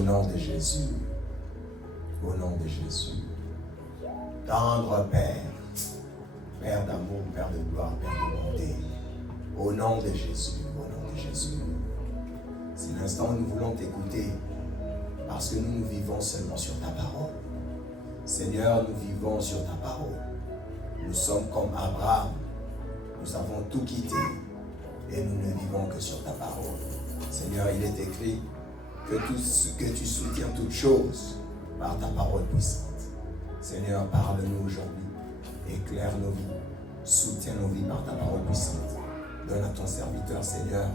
Au nom de Jésus. Au nom de Jésus. Tendre Père. Père d'amour, Père de gloire, Père de bonté. Au nom de Jésus. Au nom de Jésus. C'est l'instant où nous voulons t'écouter. Parce que nous vivons seulement sur ta parole. Seigneur, nous vivons sur ta parole. Nous sommes comme Abraham. Nous avons tout quitté. Et nous ne vivons que sur ta parole. Seigneur, il est écrit que tu soutiens toutes choses par ta parole puissante. Seigneur, parle-nous aujourd'hui. Éclaire nos vies. Soutiens nos vies par ta parole puissante. Donne à ton serviteur, Seigneur,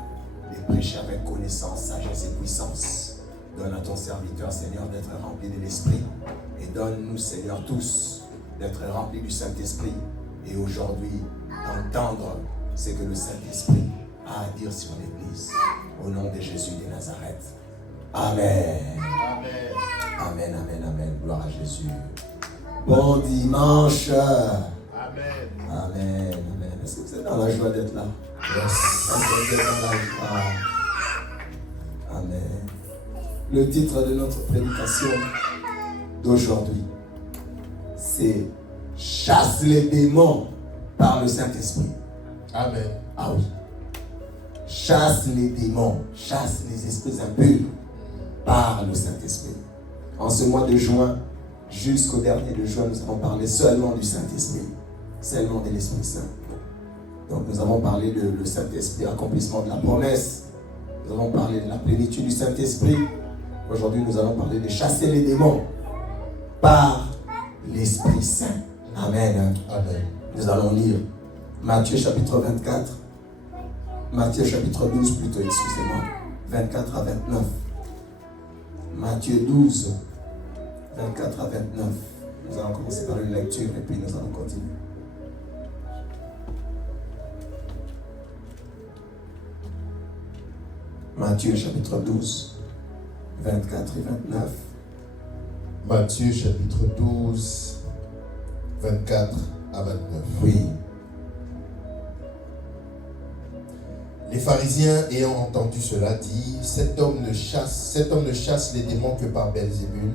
de prêcher avec connaissance, sagesse et puissance. Donne à ton serviteur, Seigneur, d'être rempli de l'Esprit. Et donne-nous, Seigneur, tous, d'être remplis du Saint-Esprit. Et aujourd'hui, d'entendre ce que le Saint-Esprit a à dire sur l'Église. Au nom de Jésus de Nazareth. Amen. Amen. Amen, amen, amen. Gloire à Jésus. Bon dimanche. Amen. Amen, amen. Est-ce que vous êtes dans la joie d'être là? Yes. Est-ce que vous êtes dans la joie? Amen. Le titre de notre prédication d'aujourd'hui, c'est « Chasse les démons par le Saint-Esprit ». Amen. Ah oui. Chasse les démons, chasse les esprits impurs par le Saint-Esprit. En ce mois de juin, jusqu'au dernier de juin, nous avons parlé seulement du Saint-Esprit, seulement de l'Esprit Saint. Donc nous avons parlé de le Saint-Esprit, accomplissement de la promesse. Nous avons parlé de la plénitude du Saint-Esprit. Aujourd'hui, nous allons parler de chasser les démons par l'Esprit Saint. Amen. Amen. Nous allons lire Matthieu chapitre 24. Matthieu chapitre 12 plutôt, excusez-moi. 24 à 29. Matthieu 12, 24 à 29. Nous allons commencer par une lecture et puis nous allons continuer. Matthieu chapitre 12, 24 et 29. Matthieu chapitre 12, 24 à 29. Oui. Les pharisiens ayant entendu cela dit, cet homme ne chasse les démons que par Belzébul,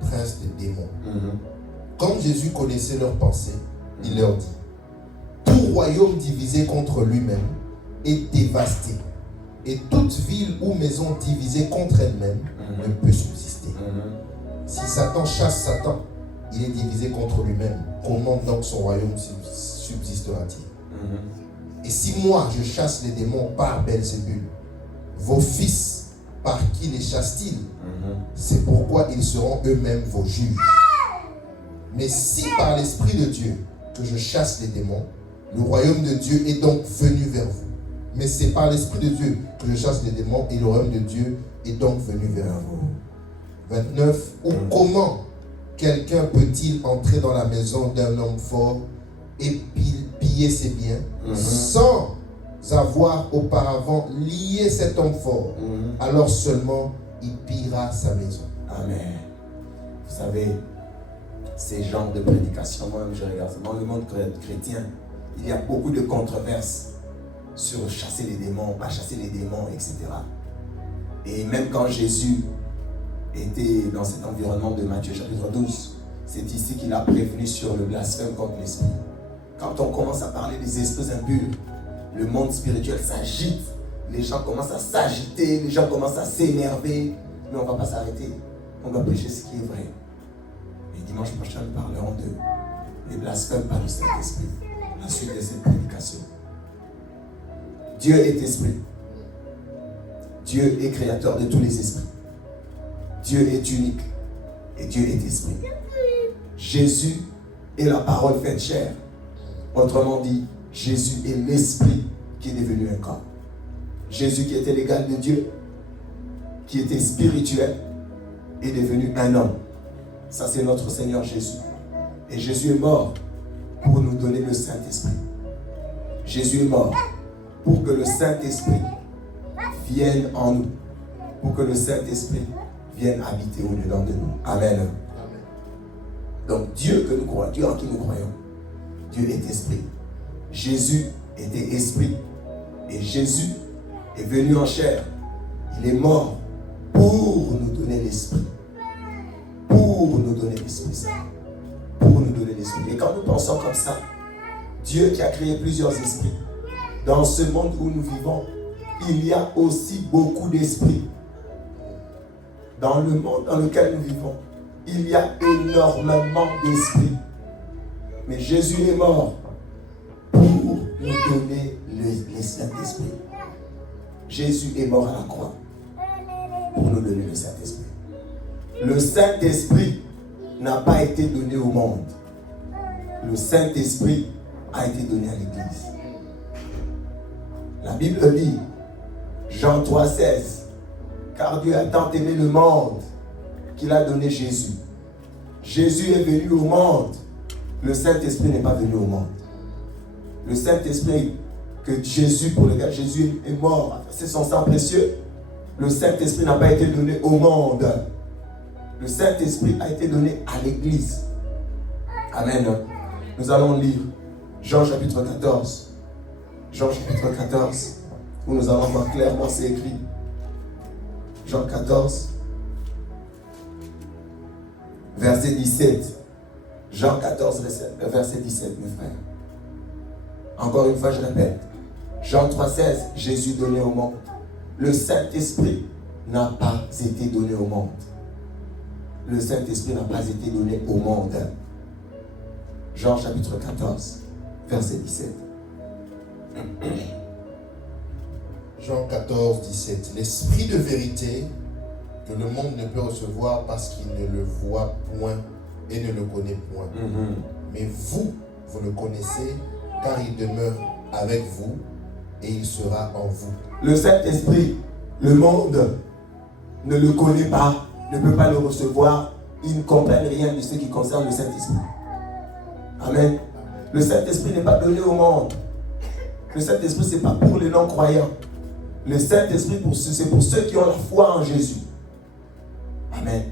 prince des démons. Comme Jésus connaissait leurs pensées, il leur dit, tout royaume divisé contre lui-même est dévasté, et toute ville ou maison divisée contre elle-même ne peut subsister. Si Satan chasse Satan, il est divisé contre lui-même. Comment donc son royaume subsistera-t-il? Et si moi je chasse les démons par Belzébul, vos fils, par qui les chassent-ils? C'est pourquoi ils seront eux-mêmes vos juges. Mais si par l'Esprit de Dieu que je chasse les démons, le royaume de Dieu est donc venu vers vous. Mais c'est par l'Esprit de Dieu que je chasse les démons et le royaume de Dieu est donc venu vers vous. 29. Ou comment quelqu'un peut-il entrer dans la maison d'un homme fort et piller ses biens sans avoir auparavant lié cet homme fort? Alors seulement il pillera sa maison. Amen. Vous savez, ces genres de prédications, moi-même je regarde dans le monde chrétien, il y a beaucoup de controverses sur chasser les démons, pas chasser les démons, etc. Et même quand Jésus était dans cet environnement de Matthieu chapitre 12, c'est ici qu'il a prévenu sur le blasphème contre l'esprit. Quand on commence à parler des esprits impurs, le monde spirituel s'agite, les gens commencent à s'agiter, les gens commencent à s'énerver, mais on ne va pas s'arrêter. On va prêcher ce qui est vrai. Et dimanche prochain, nous parlerons des blasphèmes par le Saint-Esprit, la suite de cette prédication. Dieu est esprit. Dieu est créateur de tous les esprits. Dieu est unique et Dieu est esprit. Jésus est la parole faite chair. Autrement dit, Jésus est l'esprit qui est devenu un corps. Jésus qui était l'égal de Dieu, qui était spirituel, est devenu un homme. Ça, c'est notre Seigneur Jésus. Et Jésus est mort pour nous donner le Saint-Esprit. Jésus est mort pour que le Saint-Esprit vienne en nous. Pour que le Saint-Esprit vienne habiter au-dedans de nous. Amen. Amen. Donc Dieu que nous croyons, Dieu en qui nous croyons, Dieu est esprit. Jésus était esprit. Et Jésus est venu en chair. Il est mort pour nous donner l'Esprit. Pour nous donner l'Esprit Saint. Pour nous donner l'Esprit. Et quand nous pensons comme ça, Dieu qui a créé plusieurs esprits, dans ce monde où nous vivons, il y a aussi beaucoup d'esprits. Dans le monde dans lequel nous vivons, il y a énormément d'esprits. Mais Jésus est mort pour nous donner le Saint-Esprit. Jésus est mort à la croix pour nous donner le Saint-Esprit. Le Saint-Esprit n'a pas été donné au monde. Le Saint-Esprit a été donné à l'Église. La Bible dit, Jean 3,16, car Dieu a tant aimé le monde qu'il a donné Jésus. Jésus est venu au monde. Le Saint-Esprit n'est pas venu au monde. Le Saint-Esprit que Jésus, pour lequel Jésus est mort, c'est son sang précieux. Le Saint-Esprit n'a pas été donné au monde. Le Saint-Esprit a été donné à l'Église. Amen. Nous allons lire Jean chapitre 14. Jean chapitre 14, où nous allons voir clairement, c'est écrit. Jean 14, verset 17. Jean 14, verset 17, mes frères. Encore une fois, je répète. Jean 3,16, Jésus donné au monde. Le Saint-Esprit n'a pas été donné au monde. Le Saint-Esprit n'a pas été donné au monde. Jean chapitre 14, verset 17. Jean 14, 17. L'Esprit de vérité que le monde ne peut recevoir parce qu'il ne le voit point et ne le connaît point. Mais vous, vous le connaissez car il demeure avec vous et il sera en vous. Le Saint-Esprit, le monde ne le connaît pas, ne peut pas le recevoir. Ils ne comprennent rien de ce qui concerne le Saint-Esprit. Amen. Le Saint-Esprit n'est pas donné au monde. Le Saint-Esprit, ce n'est pas pour les non-croyants. Le Saint-Esprit, c'est pour ceux qui ont la foi en Jésus. Amen.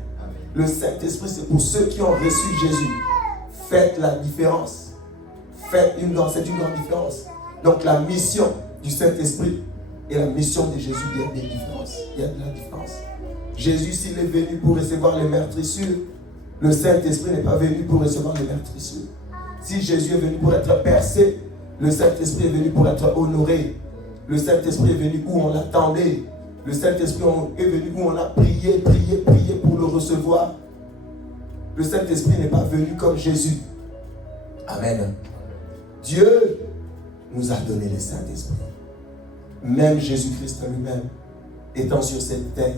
Le Saint-Esprit, c'est pour ceux qui ont reçu Jésus. Faites la différence. C'est une grande différence. Donc la mission du Saint-Esprit et la mission de Jésus, il y a des différences. Il y a de la différence. Jésus, s'il est venu pour recevoir les meurtrissures, le Saint-Esprit n'est pas venu pour recevoir les meurtrissures. Si Jésus est venu pour être percé, le Saint-Esprit est venu pour être honoré. Le Saint-Esprit est venu où on l'attendait. Le Saint-Esprit est venu où on a prié pour le recevoir. Le Saint-Esprit n'est pas venu comme Jésus. Amen. Dieu nous a donné le Saint-Esprit. Même Jésus-Christ lui-même, étant sur cette terre,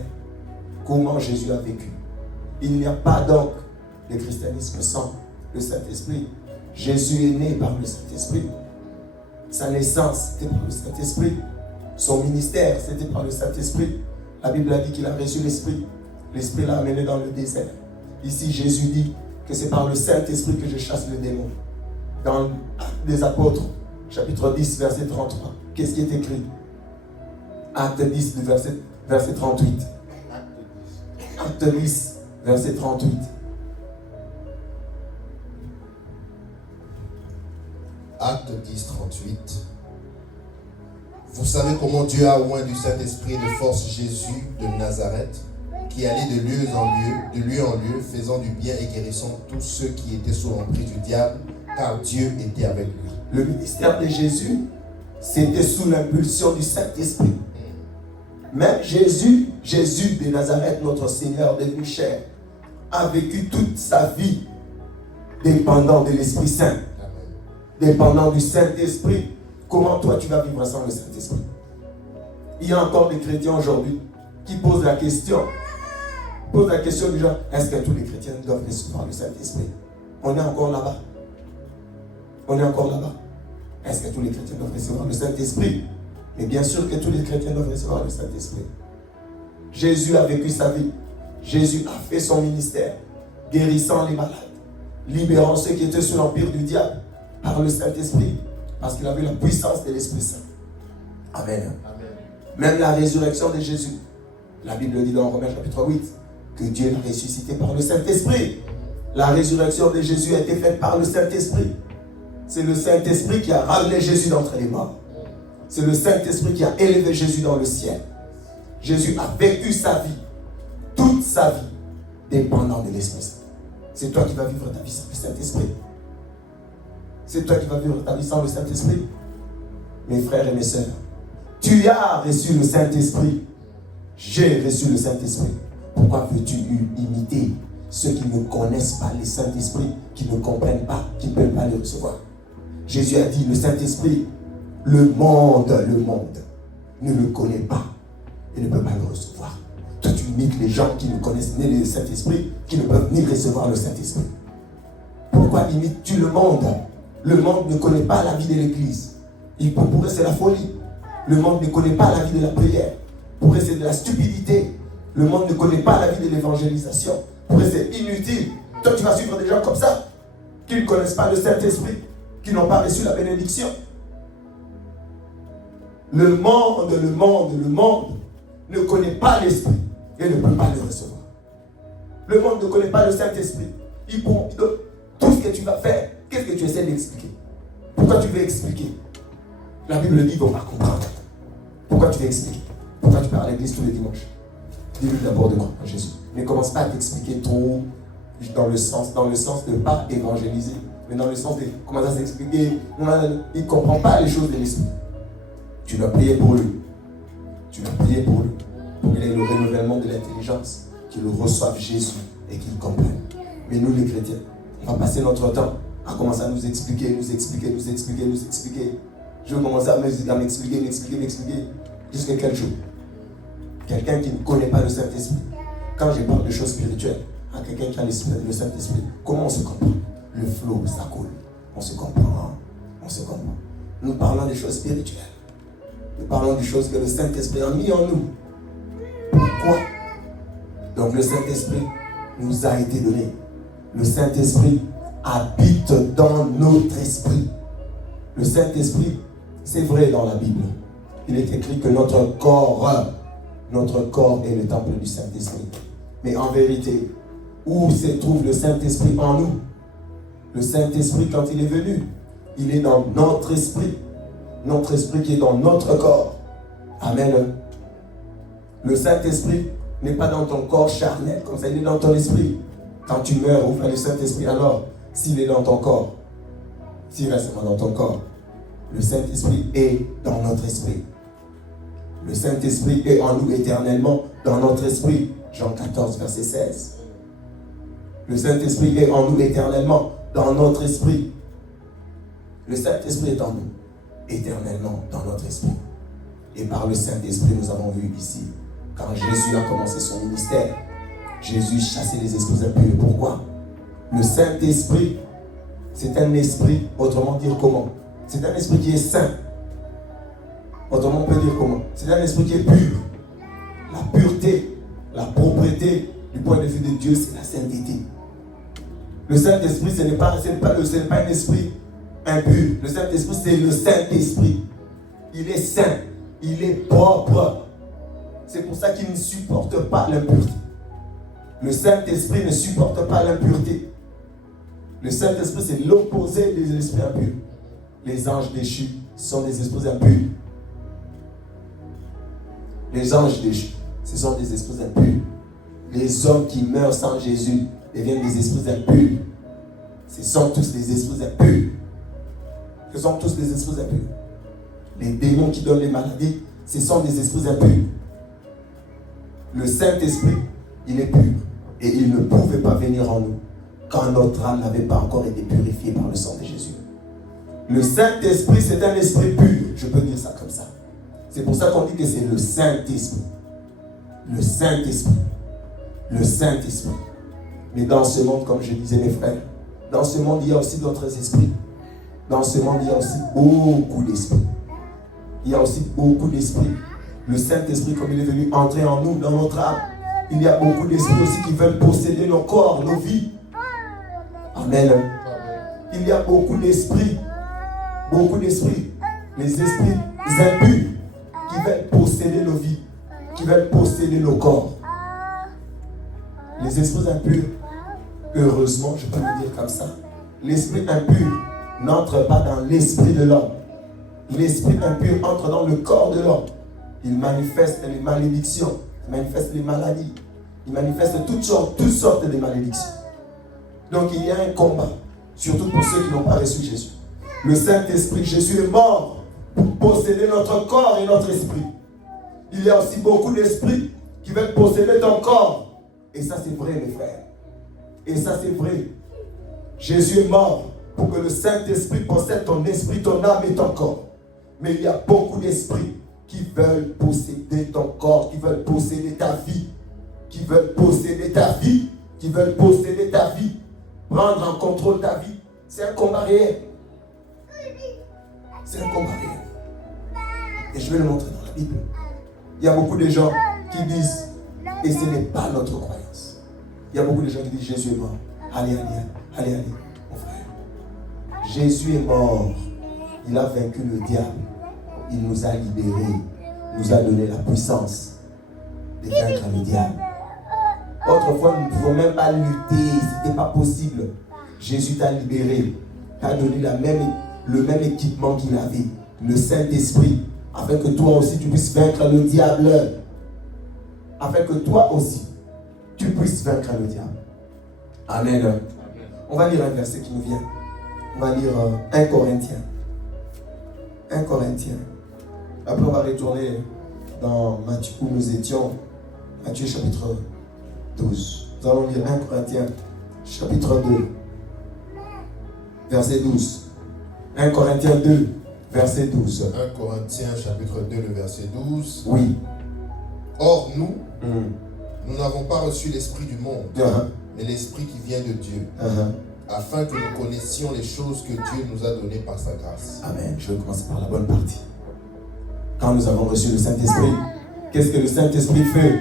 comment Jésus a vécu. Il n'y a pas donc de christianisme sans le Saint-Esprit. Jésus est né par le Saint-Esprit. Sa naissance, c'était par le Saint-Esprit. Son ministère, c'était par le Saint-Esprit. La Bible a dit qu'il a reçu l'Esprit. L'Esprit l'a amené dans le désert. Ici, Jésus dit que c'est par le Saint-Esprit que je chasse le démon. Dans Actes des Apôtres, chapitre 10, verset 33. Qu'est-ce qui est écrit? Acte 10, verset 38. Acte 10, verset 38. Acte 10, 38. Vous savez comment Dieu a oint du Saint-Esprit de force Jésus de Nazareth, qui allait de lieu en lieu, faisant du bien et guérissant tous ceux qui étaient sous l'emprise du diable, car Dieu était avec lui. Le ministère de Jésus, c'était sous l'impulsion du Saint-Esprit. Même Jésus de Nazareth, notre Seigneur devenu chair, a vécu toute sa vie dépendant de l'Esprit Saint, dépendant du Saint-Esprit. Comment toi tu vas vivre sans le Saint-Esprit? Il y a encore des chrétiens aujourd'hui qui posent la question du genre, est-ce que tous les chrétiens doivent recevoir le Saint-Esprit? On est encore là-bas. Est-ce que tous les chrétiens doivent recevoir le Saint-Esprit? Mais bien sûr que tous les chrétiens doivent recevoir le Saint-Esprit. Jésus a vécu sa vie. Jésus a fait son ministère, guérissant les malades, libérant ceux qui étaient sous l'empire du diable par le Saint-Esprit, parce qu'il avait la puissance de l'Esprit Saint. Amen. Même la résurrection de Jésus, la Bible dit dans Romains chapitre 8 que Dieu l'a ressuscité par le Saint-Esprit. La résurrection de Jésus a été faite par le Saint-Esprit. C'est le Saint-Esprit qui a ramené Jésus d'entre les morts. C'est le Saint-Esprit qui a élevé Jésus dans le ciel. Jésus a vécu sa vie. Toute sa vie dépendant de l'Esprit Saint. C'est toi qui vas vivre ta vie sans le Saint-Esprit. C'est toi qui vas vivre ta vie sans le Saint-Esprit. Mes frères et mes sœurs, tu as reçu le Saint-Esprit. J'ai reçu le Saint-Esprit. Pourquoi veux-tu imiter ceux qui ne connaissent pas le Saint-Esprit, qui ne comprennent pas, qui ne peuvent pas le recevoir? Jésus a dit, le Saint-Esprit, le monde ne le connaît pas et ne peut pas le recevoir. Toi, tu imites les gens qui ne connaissent ni le Saint-Esprit, qui ne peuvent ni recevoir le Saint-Esprit. Pourquoi imites-tu le monde? Le monde ne connaît pas la vie de l'Église. Pour eux, c'est la folie. Le monde ne connaît pas la vie de la prière. Pour eux, c'est de la stupidité. Le monde ne connaît pas la vie de l'évangélisation. Pour eux, c'est inutile. Toi, tu vas suivre des gens comme ça, qui ne connaissent pas le Saint-Esprit, qui n'ont pas reçu la bénédiction. Le monde ne connaît pas l'Esprit et ne peut pas le recevoir. Le monde ne connaît pas le Saint-Esprit. Tout ce que tu vas faire, qu'est-ce que tu essaies d'expliquer? Pourquoi tu veux expliquer? La Bible dit qu'on va comprendre. Pourquoi tu veux expliquer? Pourquoi tu parles à l'église tous les dimanches? Dis-lui d'abord de croire en Jésus. Ne commence pas à t'expliquer trop dans le sens de ne pas évangéliser, mais dans le sens de comment ça s'expliquer. Il ne comprend pas les choses de l'esprit. Tu dois prier pour lui. Tu dois prier pour lui. Pour qu'il ait le renouvellement de l'intelligence, qu'il reçoive Jésus et qu'il comprenne. Mais nous les chrétiens, on va passer notre temps à commencer à nous expliquer. Je vais commencer à m'expliquer. Jusqu'à quel jour? Quelqu'un qui ne connaît pas le Saint-Esprit. Quand je parle de choses spirituelles, à quelqu'un qui a le Saint-Esprit, comment on se comprend? Le flot, ça coule. On se comprend. Nous parlons des choses spirituelles. Nous parlons des choses que le Saint-Esprit a mis en nous. Pourquoi? Donc le Saint-Esprit nous a été donné. Le Saint-Esprit habite dans notre esprit. Le Saint-Esprit, c'est vrai dans la Bible. Il est écrit que notre corps est le temple du Saint-Esprit. Mais en vérité, où se trouve le Saint-Esprit en nous? Le Saint-Esprit, quand il est venu, il est dans notre esprit. Notre esprit qui est dans notre corps. Amen. Le Saint-Esprit n'est pas dans ton corps charnel, comme ça, il est dans ton esprit. Quand tu meurs, où va le Saint-Esprit alors? S'il est dans ton corps, s'il reste dans ton corps, le Saint-Esprit est dans notre esprit. Le Saint-Esprit est en nous éternellement, dans notre esprit. Jean 14, verset 16. Le Saint-Esprit est en nous éternellement, dans notre esprit. Le Saint-Esprit est en nous éternellement, dans notre esprit. Et par le Saint-Esprit, nous avons vu ici, quand Jésus a commencé son ministère, Jésus chassait les esprits impurs. Pourquoi? Le Saint-Esprit, c'est un esprit, autrement dire comment? C'est un esprit qui est saint. Autrement, on peut dire comment? C'est un esprit qui est pur. La pureté, la propreté du point de vue de Dieu, c'est la sainteté. Le Saint-Esprit, ce n'est pas un esprit impur. Le Saint-Esprit, c'est le Saint-Esprit. Il est saint, il est propre. C'est pour ça qu'il ne supporte pas l'impureté. Le Saint-Esprit ne supporte pas l'impureté. Le Saint-Esprit, c'est l'opposé des esprits impurs. Les anges déchus sont des esprits impurs. Les anges déchus, ce sont des esprits impurs. Les hommes qui meurent sans Jésus deviennent des esprits impurs. Ce sont tous des esprits impurs. Ce sont tous des esprits impurs. Les démons qui donnent les maladies, ce sont des esprits impurs. Le Saint-Esprit, il est pur. Et il ne pouvait pas venir en nous quand notre âme n'avait pas encore été purifiée par le sang de Jésus. Le Saint-Esprit, c'est un esprit pur. Je peux dire ça comme ça. C'est pour ça qu'on dit que c'est le Saint-Esprit. Le Saint-Esprit. Le Saint-Esprit. Mais dans ce monde, comme je disais mes frères, dans ce monde, il y a aussi d'autres esprits. Dans ce monde, il y a aussi beaucoup d'esprits. Il y a aussi beaucoup d'esprits. Le Saint-Esprit, comme il est venu entrer en nous, dans notre âme, il y a beaucoup d'esprits aussi qui veulent posséder nos corps, nos vies. Amen. Il y a beaucoup d'esprits. Beaucoup d'esprits. Les esprits impurs qui veulent posséder nos vies, qui veulent posséder nos corps. Les esprits impurs, heureusement, je peux le dire comme ça, l'esprit impur n'entre pas dans l'esprit de l'homme. L'esprit impur entre dans le corps de l'homme. Il manifeste les malédictions, il manifeste les maladies, Il manifeste toutes sortes de malédictions. Donc il y a un combat, surtout pour ceux qui n'ont pas reçu Jésus. Le Saint-Esprit, Jésus est mort pour posséder notre corps et notre esprit. Il y a aussi beaucoup d'esprits qui veulent posséder ton corps. Et ça c'est vrai mes frères. Et ça c'est vrai. Jésus est mort pour que le Saint-Esprit possède ton esprit, ton âme et ton corps. Mais il y a beaucoup d'esprits qui veulent posséder ton corps, qui veulent posséder ta vie, qui veulent posséder ta vie, qui veulent posséder ta vie, prendre en contrôle ta vie. C'est un combat réel. C'est un combat réel. Et je vais le montrer dans la Bible. Il y a beaucoup de gens qui disent, et ce n'est pas notre croyance. Il y a beaucoup de gens qui disent, Jésus est mort. Allez, mon frère. Jésus est mort. Il a vaincu le diable. Il nous a libérés. Il nous a donné la puissance de vaincre le diable. Autrefois, nous ne pouvons même pas lutter. Ce n'était pas possible. Jésus t'a libéré. T'a donné le même équipement qu'il avait. Le Saint-Esprit. Afin que toi aussi, tu puisses vaincre le diable. Afin que toi aussi, tu puisses vaincre le diable. Amen. On va lire un verset qui nous vient. On va lire 1 Corinthiens. 1 Corinthiens. Après, on va retourner dans Matthieu où nous étions. Matthieu chapitre 12. Nous allons lire 1 Corinthiens chapitre 2. Verset 12. 1 Corinthiens 2. Verset 12. 1 Corinthiens chapitre 2, le verset 12. Oui. Or, nous n'avons pas reçu l'esprit du monde, mais l'esprit qui vient de Dieu, afin que nous connaissions les choses que Dieu nous a données par sa grâce. Amen. Je vais commencer par la bonne partie. Quand nous avons reçu le Saint-Esprit, qu'est-ce que le Saint-Esprit fait?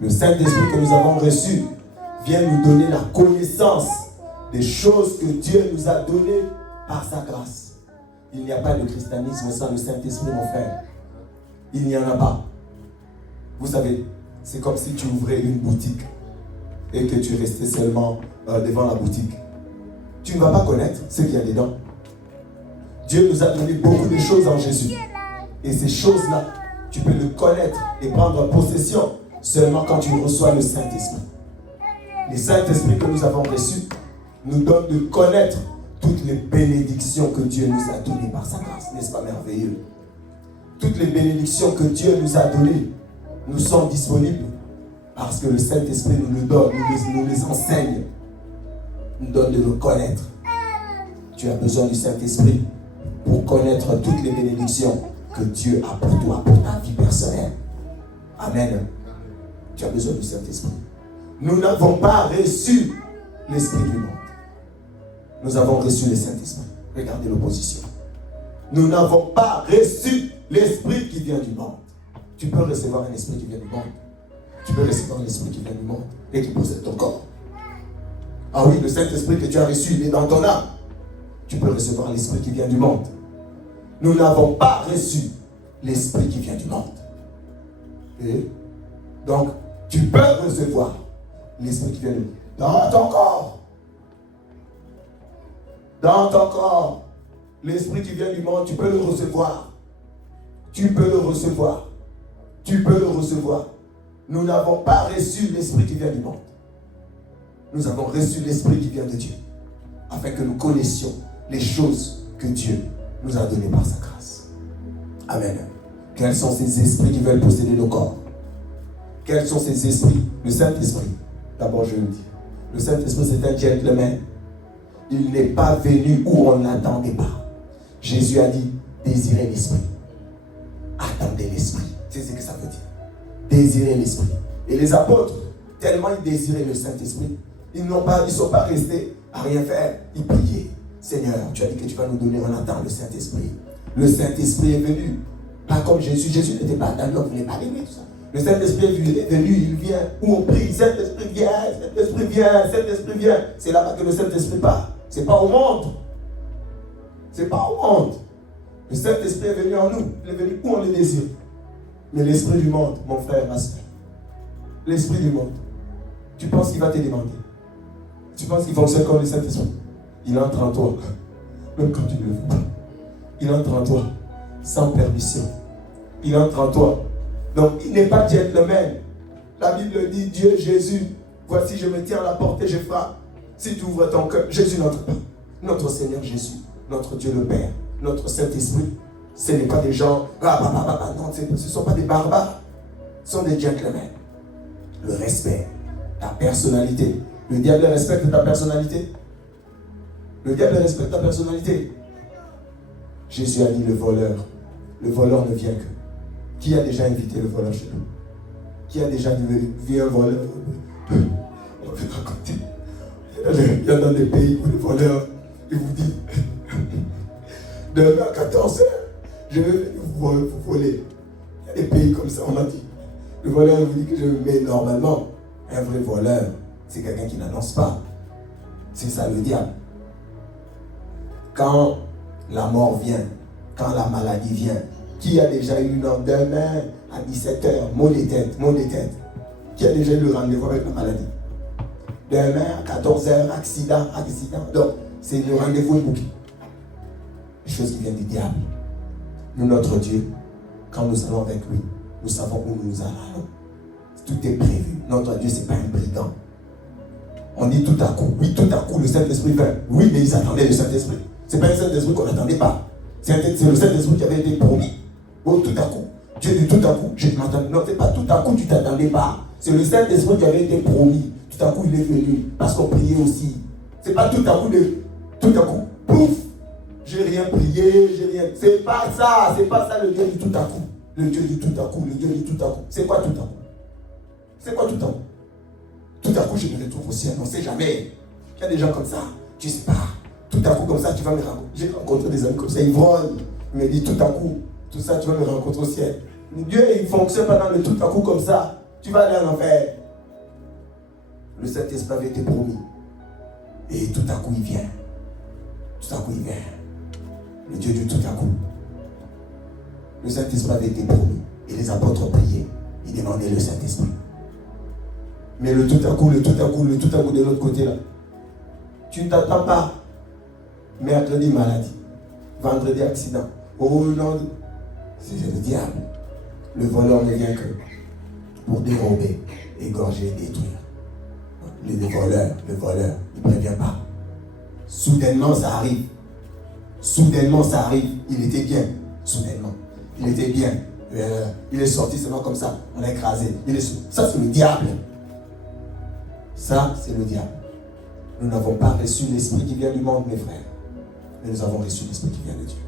Le Saint-Esprit que nous avons reçu vient nous donner la connaissance des choses que Dieu nous a données par sa grâce. Il n'y a pas de christianisme sans le Saint-Esprit, mon frère. Il n'y en a pas. Vous savez, c'est comme si tu ouvrais une boutique et que tu restais seulement devant la boutique. Tu ne vas pas connaître ce qu'il y a dedans. Dieu nous a donné beaucoup de choses en Jésus. Et ces choses-là, tu peux le connaître et prendre possession seulement quand tu reçois le Saint-Esprit. Le Saint-Esprit que nous avons reçu nous donne de connaître toutes les bénédictions que Dieu nous a données par sa grâce. N'est-ce pas merveilleux? Toutes les bénédictions que Dieu nous a données nous sont disponibles parce que le Saint-Esprit nous le donne, nous les enseigne, nous donne de le connaître. Tu as besoin du Saint-Esprit pour connaître toutes les bénédictions que Dieu a pour toi, pour ta vie personnelle. Amen. Tu as besoin du Saint-Esprit. Nous n'avons pas reçu l'Esprit du monde. Nous avons reçu le Saint-Esprit. Regardez l'opposition. Nous n'avons pas reçu l'Esprit qui vient du monde. Tu peux recevoir un esprit qui vient du monde. Tu peux recevoir un esprit qui vient du monde et qui possède ton corps. Ah oui, le Saint-Esprit que tu as reçu, il est dans ton âme. Tu peux recevoir l'esprit qui vient du monde. Nous n'avons pas reçu l'esprit qui vient du monde. Et donc, tu peux recevoir l'esprit qui vient du monde dans ton corps. Dans ton corps, l'esprit qui vient du monde, tu peux le recevoir. Tu peux le recevoir. Tu peux le recevoir. Nous n'avons pas reçu l'esprit qui vient du monde. Nous avons reçu l'esprit qui vient de Dieu, afin que nous connaissions les choses que Dieu nous a données par sa grâce. Amen. Quels sont ces esprits qui veulent posséder nos corps? Quels sont ces esprits? Le Saint-Esprit. D'abord, je le dis. Le Saint-Esprit, c'est un gentleman. Il n'est pas venu où on n'attendait pas. Jésus a dit, désirez l'Esprit. Attendez l'Esprit. C'est ce que ça veut dire. Désirer l'Esprit. Et les apôtres, tellement ils désiraient le Saint-Esprit, ils ne sont pas restés à rien faire. Ils priaient. Seigneur, tu as dit que tu vas nous donner, on attend le Saint-Esprit. Le Saint-Esprit est venu. Pas comme Jésus. Jésus n'était pas attendu, on ne voulait pas l'aimer, tout ça. Le Saint-Esprit est venu, il vient. Où on prie, Saint-Esprit vient, Saint-Esprit vient, Saint-Esprit vient. C'est là-bas que le Saint-Esprit part. C'est pas au monde. C'est pas au monde. Le Saint-Esprit est venu en nous. Il est venu où on le désire. Mais l'esprit du monde, mon frère, ma soeur, l'esprit du monde, tu penses qu'il va te demander? Tu penses qu'il fonctionne comme le Saint-Esprit? Il entre en toi, même quand tu ne le veux pas. Il entre en toi, sans permission. Il entre en toi. Donc, il n'est pas gentleman. La Bible dit, Dieu Jésus, voici je me tiens à la porte et je frappe. Si tu ouvres ton cœur, Jésus notre Seigneur Jésus, notre Dieu le Père, notre Saint-Esprit, ce n'est pas des gens, non, ce ne sont pas des barbares, ce sont des gentlemen. Le respect, ta personnalité. Le diable respecte ta personnalité. Le diable respecte ta personnalité. Jésus a dit le voleur ne vient que. Qui a déjà invité le voleur chez nous? Qui a déjà vu un voleur? On peut raconter. Il y a dans des pays où le voleur, il vous dit demain à 14h, je vais vous voler. Il y a des pays comme ça, on a dit. Le voleur vous dit que je vais, mais normalement, un vrai voleur, c'est quelqu'un qui n'annonce pas. C'est ça le diable. Quand la mort vient, quand la maladie vient, qui a déjà eu demain à 17h, mot des têtes. Qui a déjà eu le rendez-vous avec la maladie? Demain à 14h, accident. Donc, c'est le rendez-vous est bouclé. Les choses qui viennent du diable. Nous, notre Dieu, quand nous allons avec lui, nous savons où nous allons. Tout est prévu. Notre Dieu, ce n'est pas un brigand. On dit tout à coup. Oui, tout à coup, le Saint-Esprit vient. Oui, mais ils attendaient le Saint-Esprit. Ce n'est pas le Saint-Esprit qu'on n'attendait pas. C'est le Saint-Esprit qui avait été promis. Oh, tout à coup. Dieu dit tout à coup, je m'attendais. Non, ce n'est pas tout à coup, tu ne t'attendais pas. C'est le Saint-Esprit qui avait été promis. Tout à coup, il est venu. Parce qu'on priait aussi. Ce n'est pas tout à coup, tout à coup, pouf, j'ai rien prié, j'ai rien. C'est pas ça le Dieu du tout à coup. Le Dieu du tout à coup, le Dieu du tout à coup. C'est quoi tout à coup? C'est quoi tout à coup? Tout à coup, je me retrouve au ciel. On ne sait jamais. Il y a des gens comme ça. Tu ne sais pas. Tout à coup, comme ça, tu vas me rencontrer. J'ai rencontré des amis comme ça. Ils ivrognes. Il me dit tout à coup, tout ça, tu vas me rencontrer au ciel. Dieu, il ne fonctionne pas dans le tout à coup comme ça. Tu vas aller en enfer. Le Saint-Esprit avait été promis. Et tout à coup, il vient. Tout à coup, il vient. Le Dieu du tout à coup. Le Saint-Esprit avait été promis. Et les apôtres priaient. Ils demandaient le Saint-Esprit. Mais le tout à coup de l'autre côté là. Tu ne t'attends pas. Mercredi, maladie. Vendredi, accident. Oh non, c'est le diable. Le voleur ne vient que pour dérober, égorger, détruire. Le voleur, il ne prévient pas. Soudainement, ça arrive. Il était bien. Soudainement. Il était bien. Il est sorti seulement comme ça. On l'a écrasé. Ça, c'est le diable. Ça, c'est le diable. Nous n'avons pas reçu l'esprit qui vient du monde, mes frères. Mais nous avons reçu l'esprit qui vient de Dieu.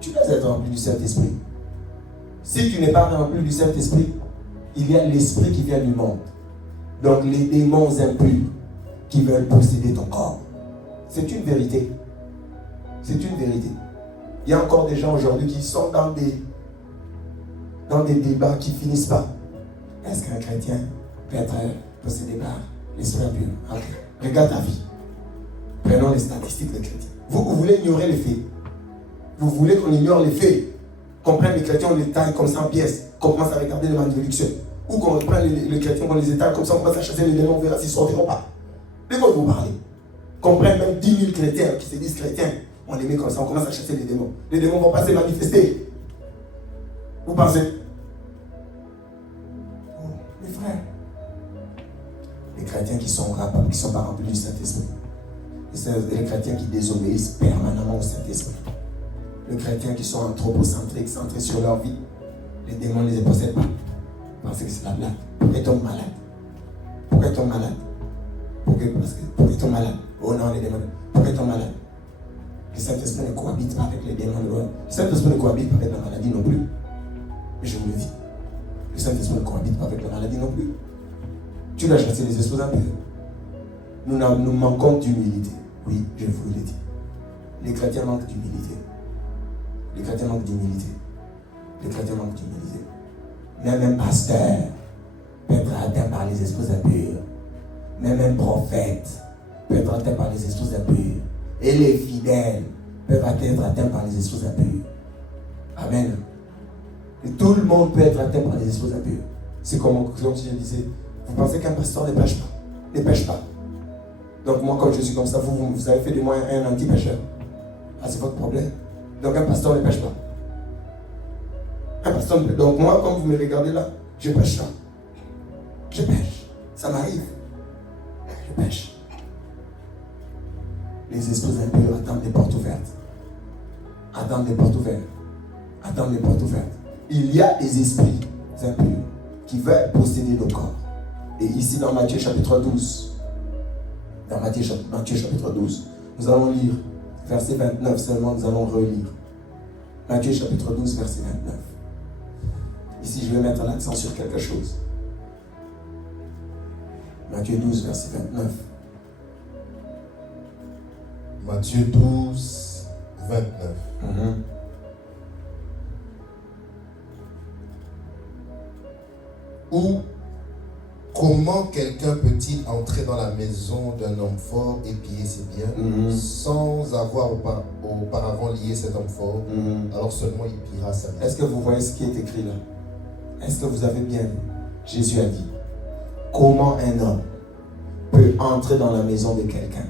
Tu dois être rempli du Saint-Esprit. Si tu n'es pas rempli du Saint-Esprit, il y a l'esprit qui vient du monde. Donc les démons impurs qui veulent posséder ton corps. C'est une vérité. C'est une vérité. Il y a encore des gens aujourd'hui qui sont dans des débats qui ne finissent pas. Est-ce qu'un chrétien peut être possédé par l'esprit impur? Okay. Regarde ta vie. Prenons les statistiques des chrétiens. Vous voulez ignorer les faits. Vous voulez qu'on ignore les faits. Qu'on prenne les chrétiens, on les taille comme ça en pièces. Qu'on commence à regarder les malédictions. Ou qu'on prenne les chrétiens, qu'on les étale comme ça, on commence à chasser les démons, on verra s'ils sortiront pas. De quoi vous parlez? Qu'on prenne même 10 000 chrétiens qui se disent chrétiens, on les met comme ça, on commence à chasser les démons. Les démons ne vont pas se manifester. Vous pensez? Oh, mes frères, les chrétiens qui sont pas remplis du Saint-Esprit. Les chrétiens qui désobéissent permanemment au Saint-Esprit. Les chrétiens qui sont anthropocentriques, centrés sur leur vie. Les démons ne les possèdent pas. Parce que c'est la blague. Pourquoi ils tombent malades? Pourquoi ils tombent malades? Pourquoi ils tombent malades? Oh non, les démons. Pourquoi ils tombent malades? Le Saint-Esprit ne cohabite pas avec les démons. Le Saint-Esprit ne cohabite pas avec la maladie non plus. Mais je vous le dis. Le Saint-Esprit ne cohabite pas avec la maladie non plus. Tu dois chasser les esprits impurs. Nous manquons d'humilité. Oui, je vous l'ai dit. Les chrétiens manquent d'humilité. Les chrétiens manquent d'humilité. Les chrétiens manquent d'humilité. Même un pasteur peut être atteint par les esprits impurs. Même un prophète peut être atteint par les esprits impurs. Et les fidèles peuvent être atteints par les esprits impurs. Amen. Et tout le monde peut être atteint par les esprits impurs. C'est comme je disais, vous pensez qu'un pasteur ne pêche pas? Ne pêche pas. Donc moi, comme je suis comme ça, vous avez fait de moi un anti-pêcheur. Ah, c'est votre problème. Donc un pasteur ne pêche pas. Un pasteur ne pêche. Donc moi, comme vous me regardez là, je pêche là. Je pêche. Ça m'arrive. Je pêche. Les esprits impurs attendent les portes ouvertes. Attendent les portes ouvertes. Attendent les portes ouvertes. Il y a des esprits impurs qui veulent posséder nos corps. Et ici dans Matthieu chapitre 12, dans Matthieu chapitre 12, nous allons lire verset 29 seulement, nous allons relire. Matthieu chapitre 12, verset 29. Ici, je vais mettre l'accent sur quelque chose. Matthieu 12, verset 29. Matthieu 12, 29. Ou comment quelqu'un peut-il entrer dans la maison d'un homme fort et piller ses biens sans avoir auparavant lié cet homme fort, alors seulement il pillera sa maison. Est-ce que vous voyez ce qui est écrit là? Est-ce que vous avez bien vu? Jésus a dit, comment un homme peut entrer dans la maison de quelqu'un,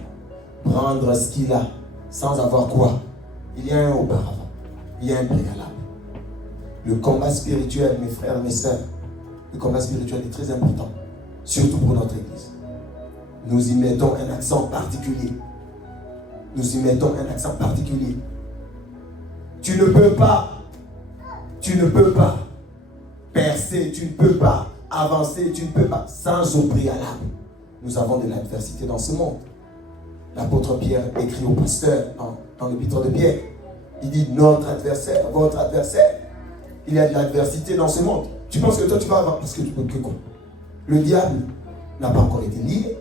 prendre ce qu'il a, sans avoir quoi? Il y a un auparavant, il y a un préalable. Le combat spirituel, mes frères, mes sœurs, le combat spirituel est très important, surtout pour notre église. Nous y mettons un accent particulier. Nous y mettons un accent particulier. Tu ne peux pas percer, tu ne peux pas avancer, tu ne peux pas sans au préalable. Nous avons de l'adversité dans ce monde. L'apôtre Pierre écrit au pasteur dans l'épître de Pierre. Il dit notre adversaire, votre adversaire. Il y a de l'adversité dans ce monde. Tu penses que toi tu vas avancer parce que tu peux que quoi? Le diable n'a pas encore été lié.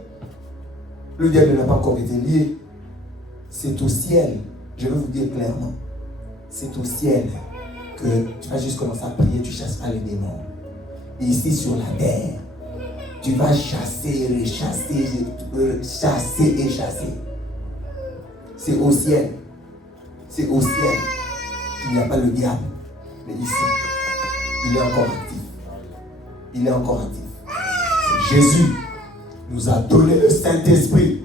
Le diable n'a pas encore été lié. C'est au ciel, je vais vous dire clairement, c'est au ciel que tu vas juste commencer à prier, tu chasses pas les démons. Et ici sur la terre, tu vas chasser, rechasser, chasser et chasser. C'est au ciel. C'est au ciel qu'il n'y a pas le diable. Mais ici, il est encore actif. Il est encore actif. Jésus nous a donné le Saint-Esprit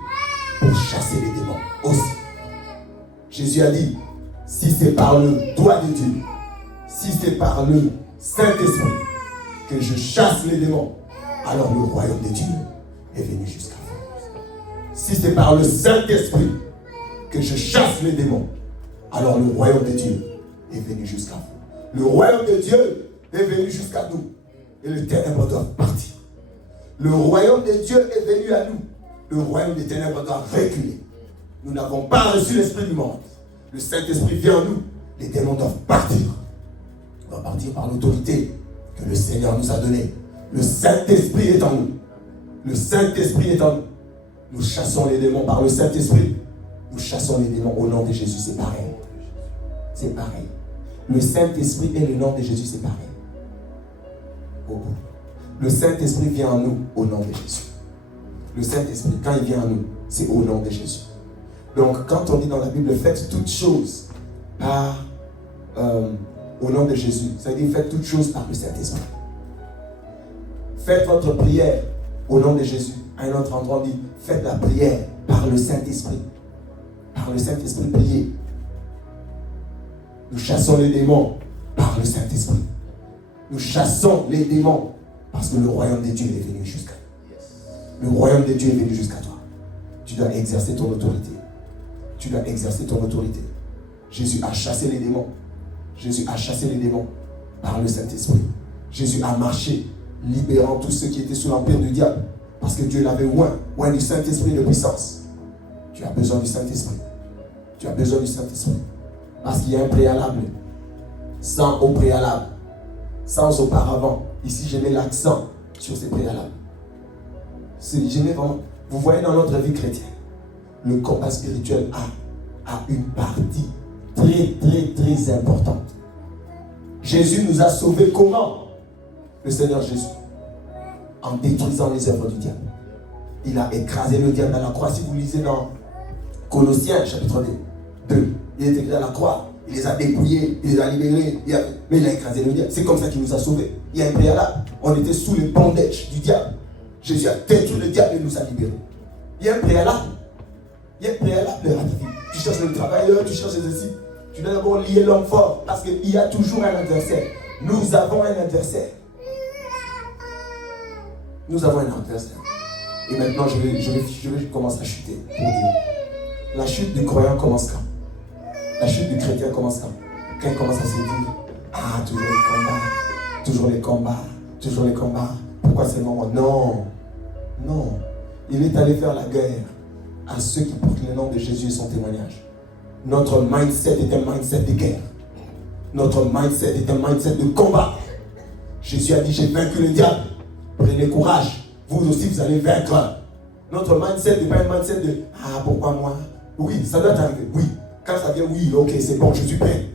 pour chasser les démons aussi. Jésus a dit, si c'est par le doigt de Dieu, si c'est par le Saint-Esprit que je chasse les démons, alors le royaume de Dieu est venu jusqu'à vous. Si c'est par le Saint-Esprit que je chasse les démons, alors le royaume de Dieu est venu jusqu'à vous. Le royaume de Dieu est venu jusqu'à nous. Et les ténèbres doivent partir. Le royaume de Dieu est venu à nous. Le royaume des ténèbres doit reculer. Nous n'avons pas reçu l'esprit du monde. Le Saint-Esprit vient en nous. Les démons doivent partir. Ils doivent partir par l'autorité que le Seigneur nous a donnée. Le Saint-Esprit est en nous. Le Saint-Esprit est en nous. Nous chassons les démons par le Saint-Esprit. Nous chassons les démons au nom de Jésus. C'est pareil. C'est pareil. Le Saint-Esprit et le nom de Jésus, c'est pareil. Le Saint-Esprit vient en nous au nom de Jésus. Le Saint-Esprit, quand il vient en nous, c'est au nom de Jésus. Donc, quand on dit dans la Bible, faites toutes choses au nom de Jésus, ça veut dire faites toutes choses par le Saint-Esprit. Faites votre prière au nom de Jésus. À un autre endroit, on dit faites la prière par le Saint-Esprit. Par le Saint-Esprit, priez. Nous chassons les démons par le Saint-Esprit. Nous chassons les démons parce que le royaume de Dieu est venu jusqu'à nous. Le royaume de Dieu est venu jusqu'à toi. Tu dois exercer ton autorité. Tu dois exercer ton autorité. Jésus a chassé les démons. Jésus a chassé les démons par le Saint-Esprit. Jésus a marché, libérant tous ceux qui étaient sous l'empire du diable. Parce que Dieu l'avait oint du Saint-Esprit de puissance. Tu as besoin du Saint-Esprit. Tu as besoin du Saint-Esprit. Parce qu'il y a un préalable. Sans au préalable. Sans auparavant. Ici, je mets l'accent sur ces préalables. Je mets vraiment. Vous voyez dans notre vie chrétienne, le combat spirituel a une partie très, très, très importante. Jésus nous a sauvés comment? Le Seigneur Jésus. En détruisant les œuvres du diable. Il a écrasé le diable à la croix. Si vous lisez dans Colossiens chapitre 2, il est écrit à la croix. Il les a dépouillés, il les a libérés, mais il a écrasé le diable. C'est comme ça qu'il nous a sauvés. Il y a un préalable. On était sous le bondage du diable. Jésus a détruit le diable et nous a libérés. Il y a un préalable. Il y a un préalable. Tu cherches le travailleur, tu cherches les ceci. Tu dois d'abord lier l'homme fort parce qu'il y a toujours un adversaire. Nous avons un adversaire. Nous avons un adversaire. Et maintenant, je vais commencer à chuter pour Dieu. La chute du croyant commence quand? La chute du chrétien commence quand? Quand il commence à se dire, ah, toujours les combats, toujours les combats, toujours les combats. Pourquoi seulement moi? Non, non. Il est allé faire la guerre à ceux qui portent le nom de Jésus et son témoignage. Notre mindset est un mindset de guerre. Notre mindset est un mindset de combat. Jésus a dit, j'ai vaincu le diable. Prenez courage. Vous aussi, vous allez vaincre. Notre mindset n'est pas un mindset de, ah, pourquoi moi? Oui, ça doit t'arriver. Oui. Quand ça vient, oui, ok, c'est bon, je suis prêt.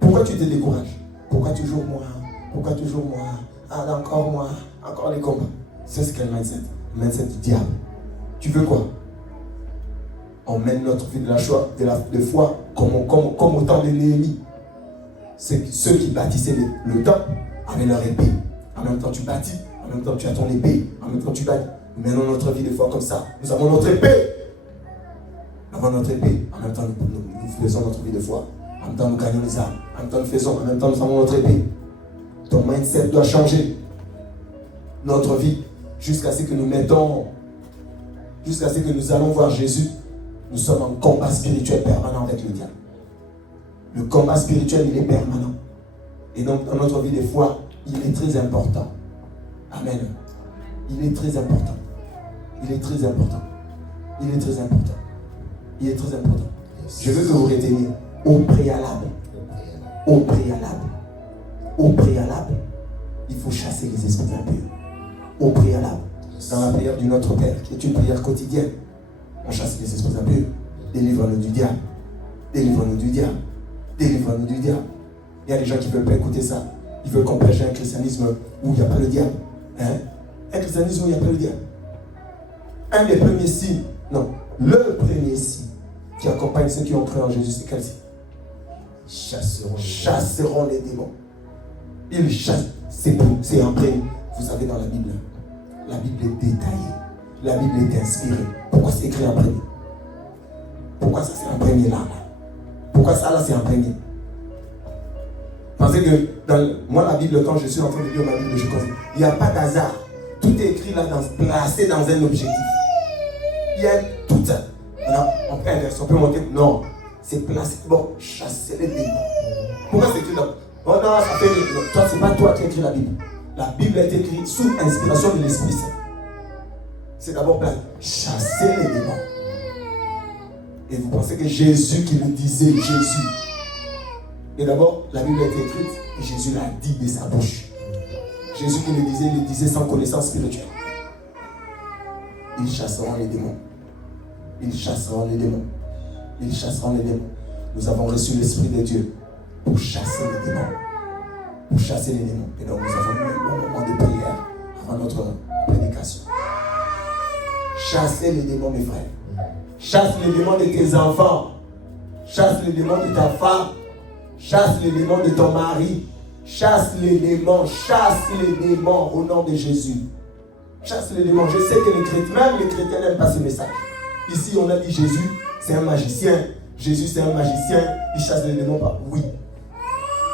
Pourquoi tu te décourages? Pourquoi toujours moi? Pourquoi toujours moi? Ah, encore moi, encore les combats. C'est ce qu'est le mindset. Le mindset du diable. Tu veux quoi? On mène notre vie de foi comme au temps de Néhémie. C'est ceux qui bâtissaient le temple avec leur épée. En même temps, tu bâtis. En même temps, tu as ton épée. En même temps, tu bâtis. Nous menons notre vie de foi comme ça. Nous avons notre épée. Nous avons notre épée. En même temps, nous faisons notre vie de foi. En même temps, nous gagnons les armes. En même temps, nous faisons. En même temps, nous avons notre épée. Ton mindset doit changer. Notre vie. Jusqu'à ce que nous mettons. Jusqu'à ce que nous allons voir Jésus. Nous sommes en combat spirituel permanent avec le diable. Le combat spirituel, il est permanent. Et donc, dans notre vie de foi, il est très important. Amen. Il est très important. Il est très important. Il est très important. Il est très important. Je veux que vous reteniez au préalable. Au préalable. Au préalable. Il faut chasser les esprits impurs. Au préalable. Dans la prière du Notre Père, qui est une prière quotidienne, on chasse les esprits impurs. Délivre-nous du diable. Délivre-nous du diable. Délivre-nous du diable. Il y a des gens qui ne veulent pas écouter ça. Ils veulent qu'on prêche un christianisme où il n'y a pas le diable. Hein? Un christianisme où il n'y a pas le diable. Un des premiers signes, non, le premier signe qui accompagne ceux qui ont cru en Jésus, c'est quel signe? Chasseront les démons. Ils chassent. C'est imprégné. Vous savez, dans la Bible est détaillée. La Bible est inspirée. Pourquoi c'est écrit imprégné? Pourquoi ça c'est imprégné là? Pourquoi ça là c'est imprégné? Pensez que moi la Bible, quand je suis en train de lire ma Bible, je connais. Il n'y a pas d'hasard. Tout est écrit là, placé dans un objectif. Il y a tout ça. Non, on peut inverser, on peut monter. Non, c'est placé. Bon, chasser les démons. Pourquoi c'est écrit là? Oh non, ça fait. Toi, c'est pas toi qui as écrit la Bible. La Bible est écrite sous inspiration de l'Esprit Saint. C'est d'abord placé. Chasser les démons. Et vous pensez que Jésus qui le disait, Jésus. Et d'abord, la Bible est écrite et Jésus l'a dit de sa bouche. Jésus qui il le disait sans connaissance spirituelle. Ils chasseront les démons. Ils chasseront les démons. Ils chasseront les démons. Nous avons reçu l'Esprit de Dieu pour chasser les démons. Pour chasser les démons. Et donc nous avons eu un bon moment de prière avant notre prédication. Chasser les démons, mes frères. Chasse les démons de tes enfants. Chasse les démons de ta femme. Chasse les démons de ton mari. Chasse les démons. Chasse les démons au nom de Jésus. Chasse les démons. Je sais que même les chrétiens n'aiment pas ce message. Ici, on a dit Jésus, c'est un magicien. Jésus, c'est un magicien. Il chasse les démons par oui.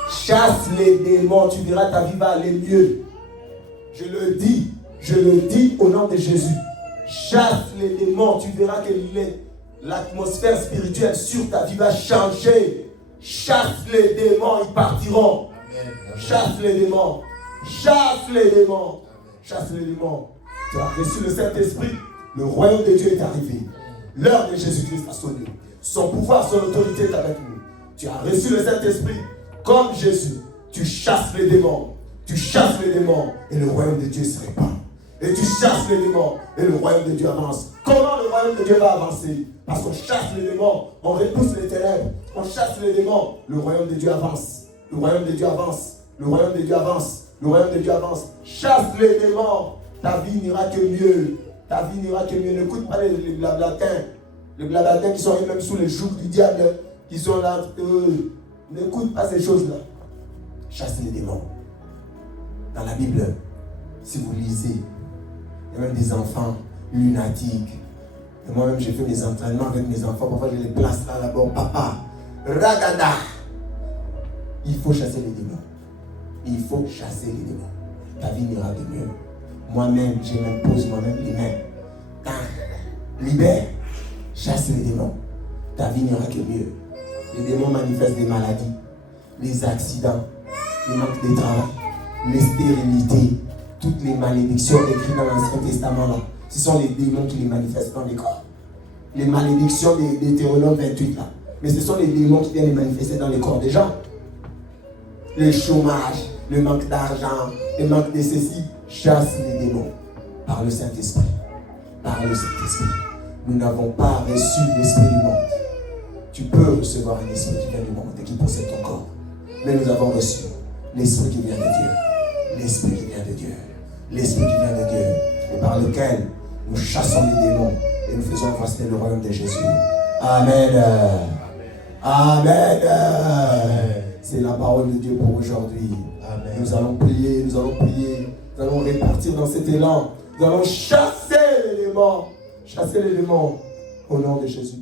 Chasse les démons. Tu verras, ta vie va aller mieux. Je le dis au nom de Jésus. Chasse les démons, tu verras que l'atmosphère spirituelle sur ta vie va changer. Chasse les démons, ils partiront. Chasse les démons. Chasse les démons. Chasse les démons. Tu as reçu le Saint-Esprit. Le royaume de Dieu est arrivé. L'heure de Jésus-Christ a sonné. Son pouvoir, son autorité est avec nous. Tu as reçu le Saint-Esprit. Comme Jésus, tu chasses les démons. Tu chasses les démons. Et le royaume de Dieu se répand. Et tu chasses les démons et le royaume de Dieu avance. Comment le royaume de Dieu va avancer? Parce qu'on chasse les démons, on repousse les ténèbres, on chasse les démons, le royaume de Dieu avance. Le royaume de Dieu avance. Le royaume de Dieu avance. Le royaume de Dieu avance. Chasse les démons. Ta vie n'ira que mieux. Ta vie n'ira que mieux. N'écoute pas les blablatins. Les blablatins qui sont même sous les jougs du diable, qui sont là. N'écoute pas ces choses-là. Chasse les démons. Dans la Bible, si vous lisez, il y a même des enfants lunatiques. Et moi-même, j'ai fait mes entraînements avec mes enfants. Parfois, je les place là, d'abord. Papa, ragada. Il faut chasser les démons. Il faut chasser les démons. Ta vie n'ira de mieux. Moi-même, je m'impose moi-même les mains. libère, chasse les démons. Ta vie n'ira que mieux. Les démons manifestent des maladies, les accidents, le manque de travail, les stérilités, toutes les malédictions écrites dans l'Ancien Testament là. Ce sont les démons qui les manifestent dans les corps. Les malédictions des Deutéronome 28 là. Mais ce sont les démons qui viennent les manifester dans les corps des gens. Le chômage, le manque d'argent, le manque de ceci, chasse les démons par le Saint-Esprit. Par le Saint-Esprit. Nous n'avons pas reçu l'esprit du monde. Tu peux recevoir un esprit qui vient du monde et qui possède ton corps. Mais nous avons reçu l'esprit qui vient de Dieu. L'esprit qui vient de Dieu. L'esprit qui vient de Dieu. Et par lequel nous chassons les démons et nous faisons avancer le royaume de Jésus. Amen. Amen. C'est la parole de Dieu pour aujourd'hui. Nous allons prier, nous allons prier. Nous allons répartir dans cet élan. Nous allons chasser les démons. Chasser les démons. Au nom de Jésus.